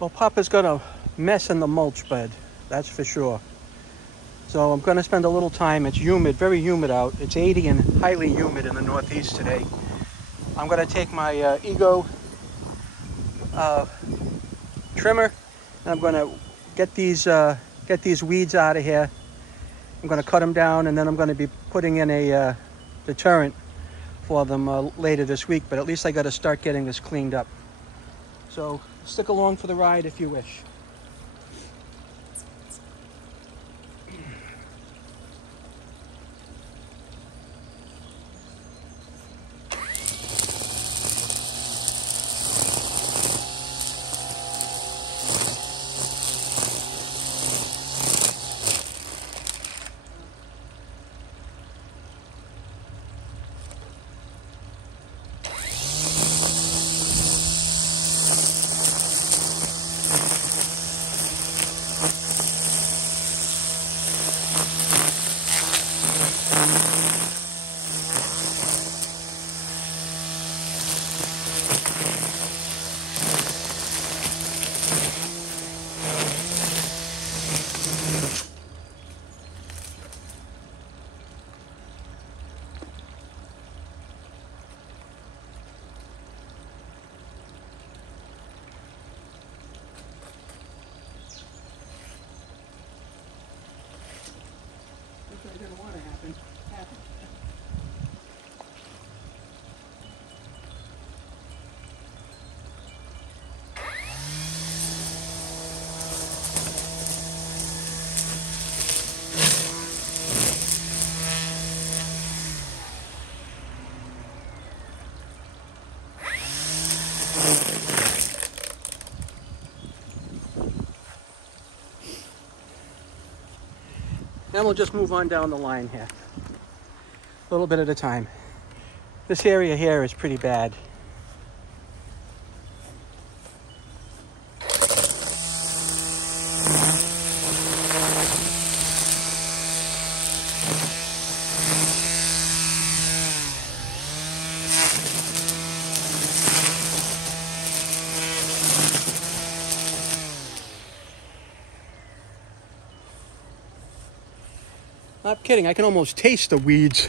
Well, Papa's got a mess in the mulch bed, that's for sure. So I'm going to spend a little time. It's humid, very humid out. It's 80 and highly humid in the Northeast today. I'm going to take my Ego trimmer, and I'm going to get these weeds out of here. I'm going to cut them down, and then I'm going to be putting in a deterrent for them later this week. But at least I got to start getting this cleaned up. So stick along for the ride if you wish. I didn't want to happen. Then we'll just move on down the line here, a little bit at a time. This area here is pretty bad. Not kidding, I can almost taste the weeds.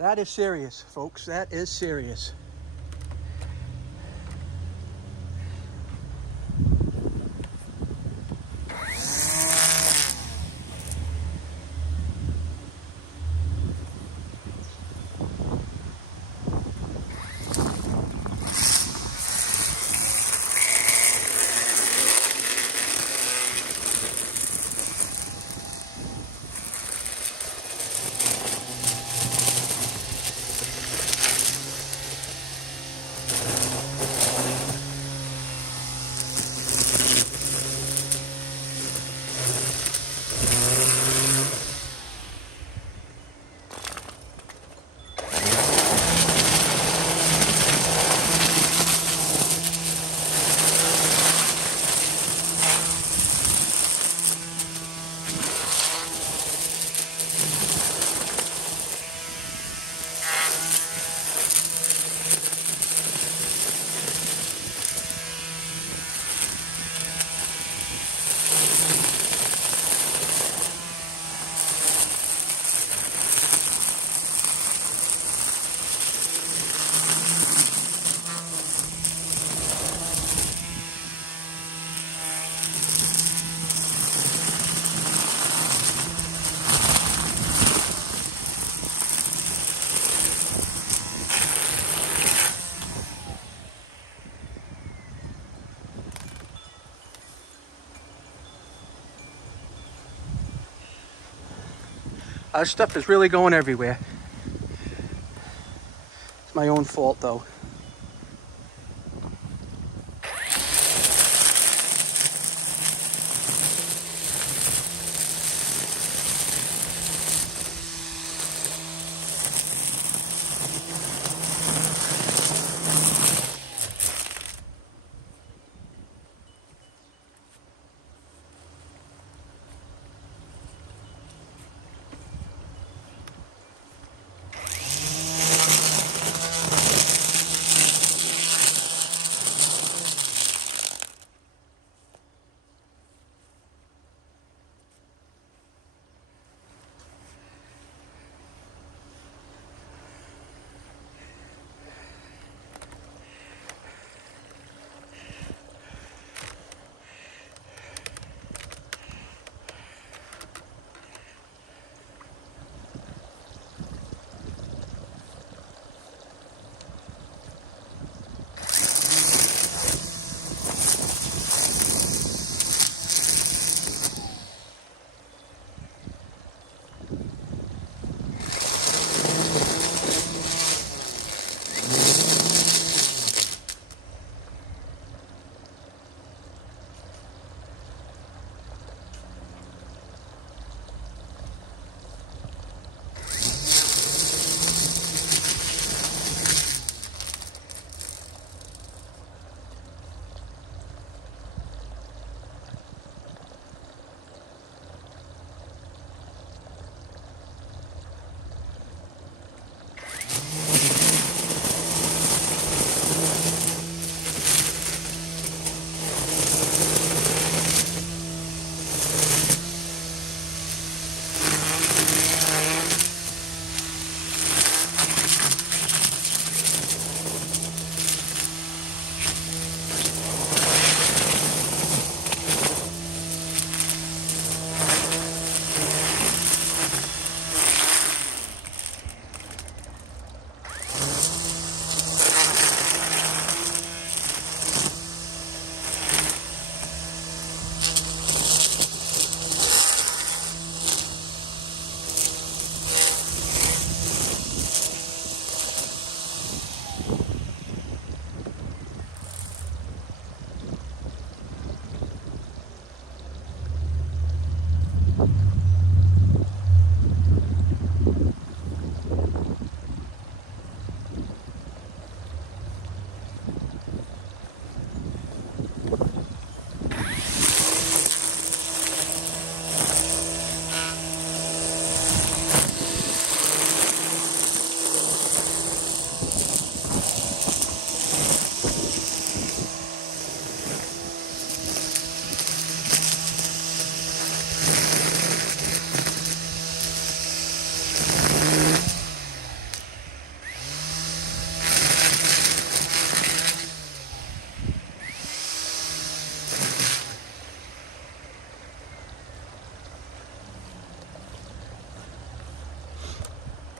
That is serious, folks. That is serious. Our stuff is really going everywhere. my own fault though.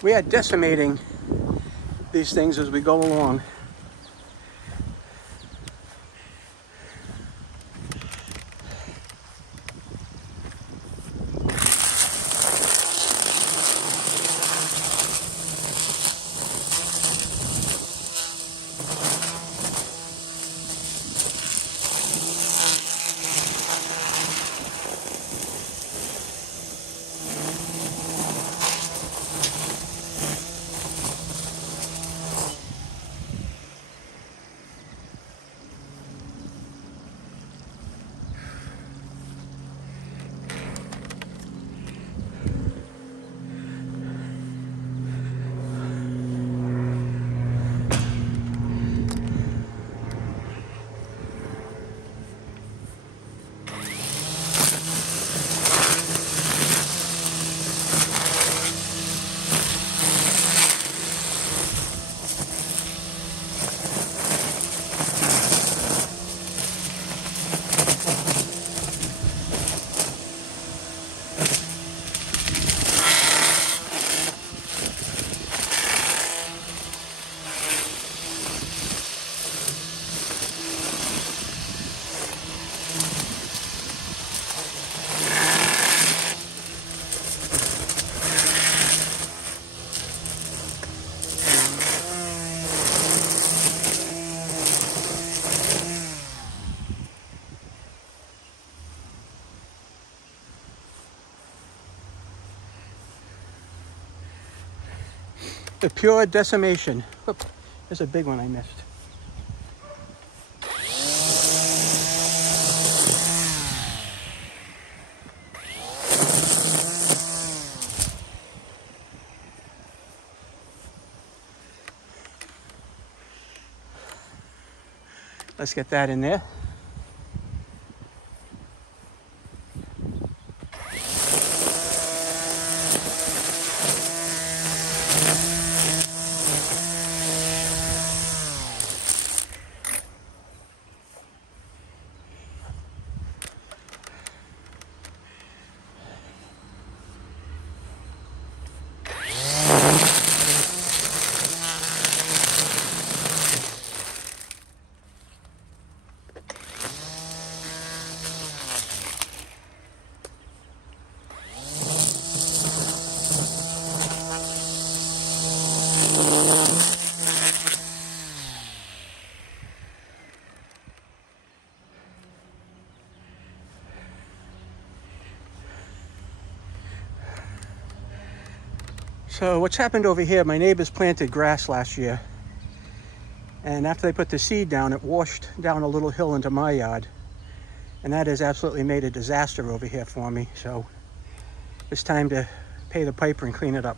We are decimating these things as we go along. The pure decimation. Oop, there's a big one I missed. Let's get that in there. So what's happened over here, my neighbors planted grass last year. And after they put the seed down, it washed down a little hill into my yard. And that has absolutely made a disaster over here for me. So it's time to pay the piper and clean it up.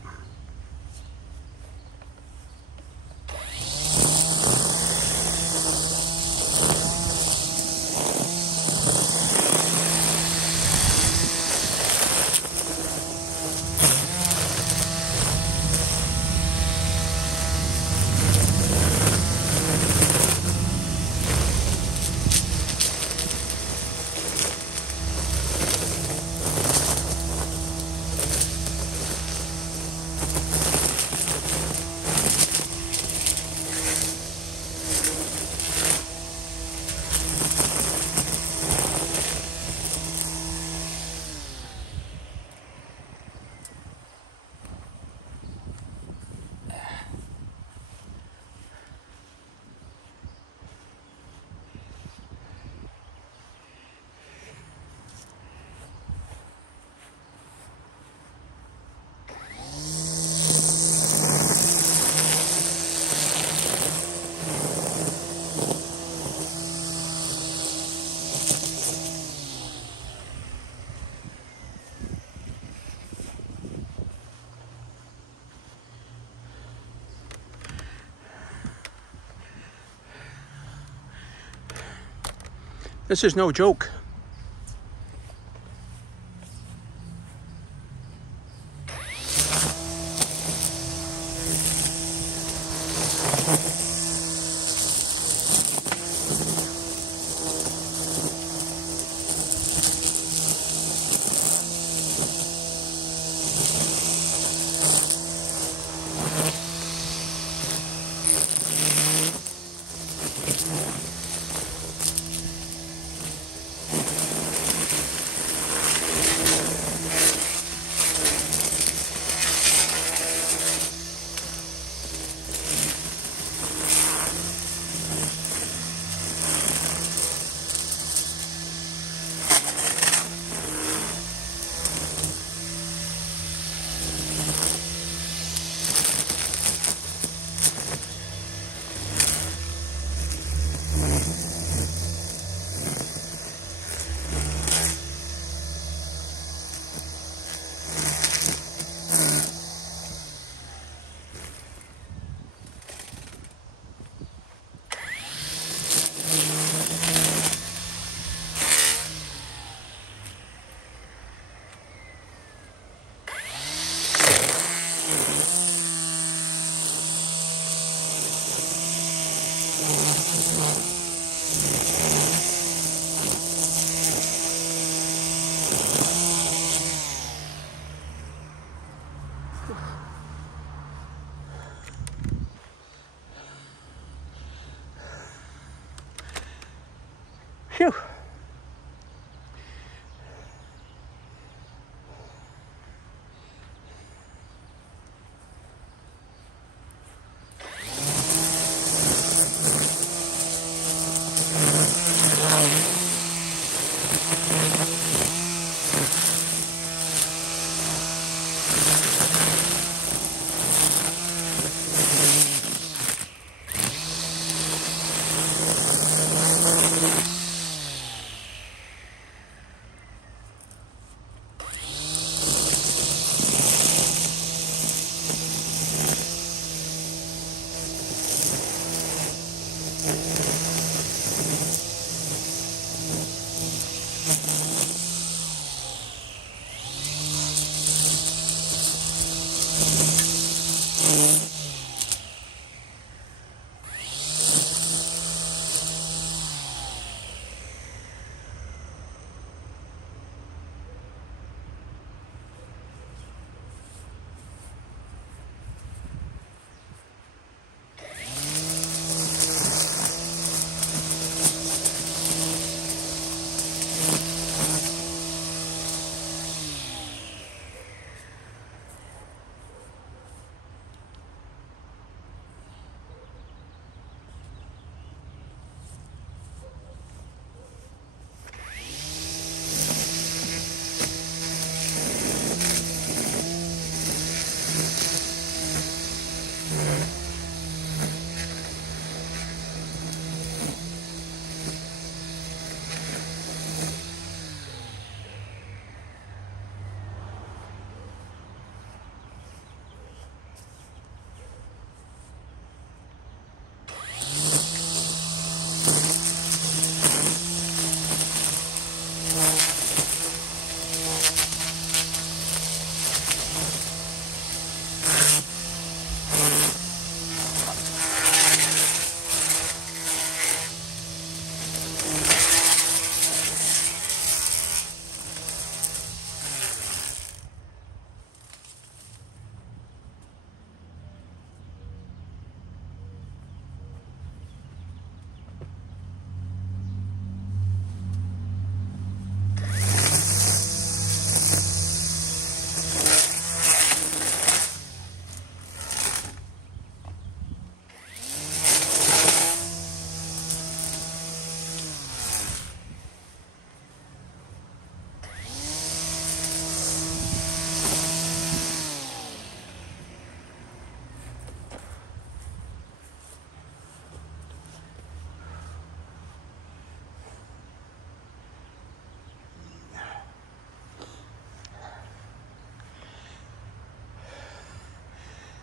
This is no joke. Phew.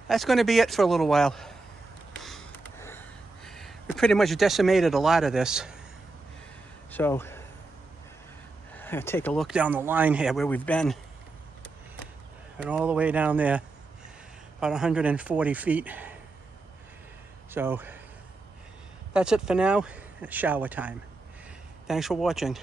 that's going to be it for a little while. We pretty much decimated a lot of this. So I'm going to take a look down the line here where we've been. And all the way down there, about 140 feet. So that's it for now. It's shower time. Thanks for watching.